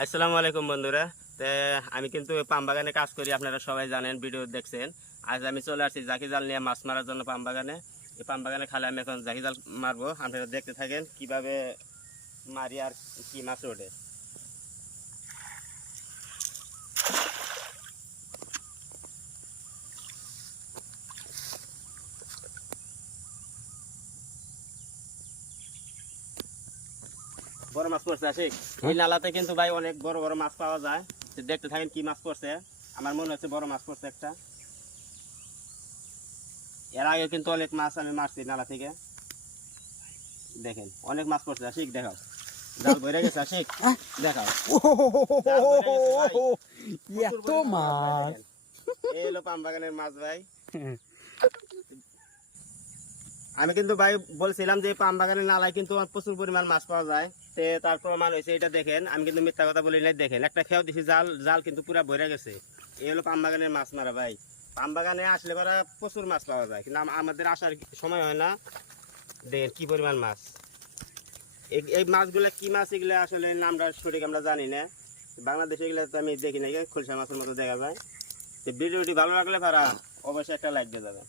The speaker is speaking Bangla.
আসসালামু আলাইকুম বন্ধুরা। তে আমি কিন্তু পাম বাগানে কাজ করি, আপনারা সবাই জানেন, ভিডিও দেখছেন। আজ আমি চলে আসছি জাকি জাল নিয়ে মাছ মারার জন্য পাম বাগানে। এই পাম বাগানে খালে আমি এখন জাকি জাল মারবো, আপনারা দেখতে থাকেন কিভাবে মারি আর কি মাছ ওঠে। বড় মাছ পড়ছে আশিক, এই নালাতে কিন্তু ভাই অনেক বড় বড় মাছ পাওয়া যায়। তো দেখতে থাকেন কি মাছ পড়ছে। আমার মনে হচ্ছে বড় মাছ পড়ছে একটা। এর আগে কিন্তু অনেক মাছ আমি মারছি নালা থেকে। দেখেন অনেক মাছ পড়ছে আশিক, দেখাও জাল ভরে গেছে আশিক, দেখাও জাল ভরে গেছে ভাই। এত মাছ এই হলো পাম বাগানের মাছ ভাই। আমি কিন্তু ভাই বলছিলাম যে পাম বাগানের নালায় কিন্তু প্রচুর পরিমাণ মাছ পাওয়া যায়। তার প্রমাণ হয়েছে, এটা দেখেন, আমি কিন্তু মিথ্যা কথা বলি নাই। দেখেন একটা খেয়াও দিছি, জাল জাল কিন্তু পুরা ভরে গেছে। এই হলো পাম বাগানের মাছ মারা ভাই। পাম বাগানে আসলে পরে প্রচুর মাছ পাওয়া যায়, কিন্তু আমাদের আসার সময় হয় না। দেখেন কি পরিমাণ মাছ। এই মাছগুলো কি মাছ, এগুলো আসলে নামটা সঠিক আমরা জানি না। বাংলাদেশে এগুলো তো আমি দেখি না, খোলসা মাছের মতো দেখা যায়। তো ভিডিওটি ভালো লাগলে তারা অবশ্যই একটা লাইক দিয়ে যাবে।